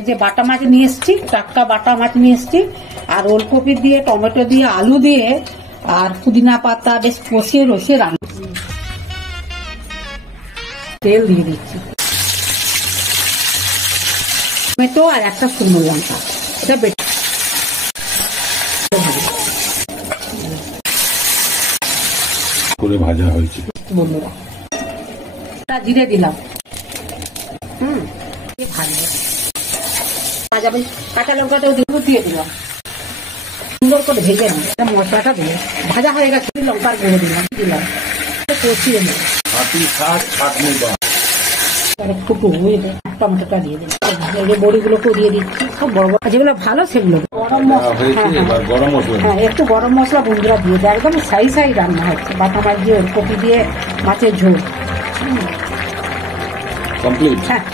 এই যে বাটা মাছ নিয়ে এসছি, টাটকা বাটা মাছ নিয়ে এসছি, আর ওলকপি দিয়ে, টমেটো দিয়ে, আলু দিয়ে আর পুদিনা পাতা বেশ কষিয়ে রসিয়ে রান্না। তেল দিয়ে দিচ্ছি, টমেটো আর একটা শুকনো লঙ্কা, এটা বেটে করে ভাজা হয়েছে। বন্ধুরা জিরে দিলাম, ভাজাবে, কাঁচা লঙ্কাটাও দিয়ে দিলাম, সুন্দর করে ভেজে নেব। মশলাটা দিয়ে ভাজা হয়ে গেছে, লঙ্কার গুঁড়ো দিলাম কষিয়ে নেব। একটু বুঝে টমেটোটা দিয়ে দিলাম, বড়িগুলোকেও দিয়ে দিচ্ছি, সব বড় বড় যেগুলো ভালো সেগুলো। গরম মশলা, হ্যাঁ একটু গরম মশলা বন্ধুরা দিয়ে দেয়, একদম সাই সাই রান্না হচ্ছে। বাটা মাছ দিয়ে ওলকপি দিয়ে মাছের ঝোল, কমপ্লিট। হ্যাঁ।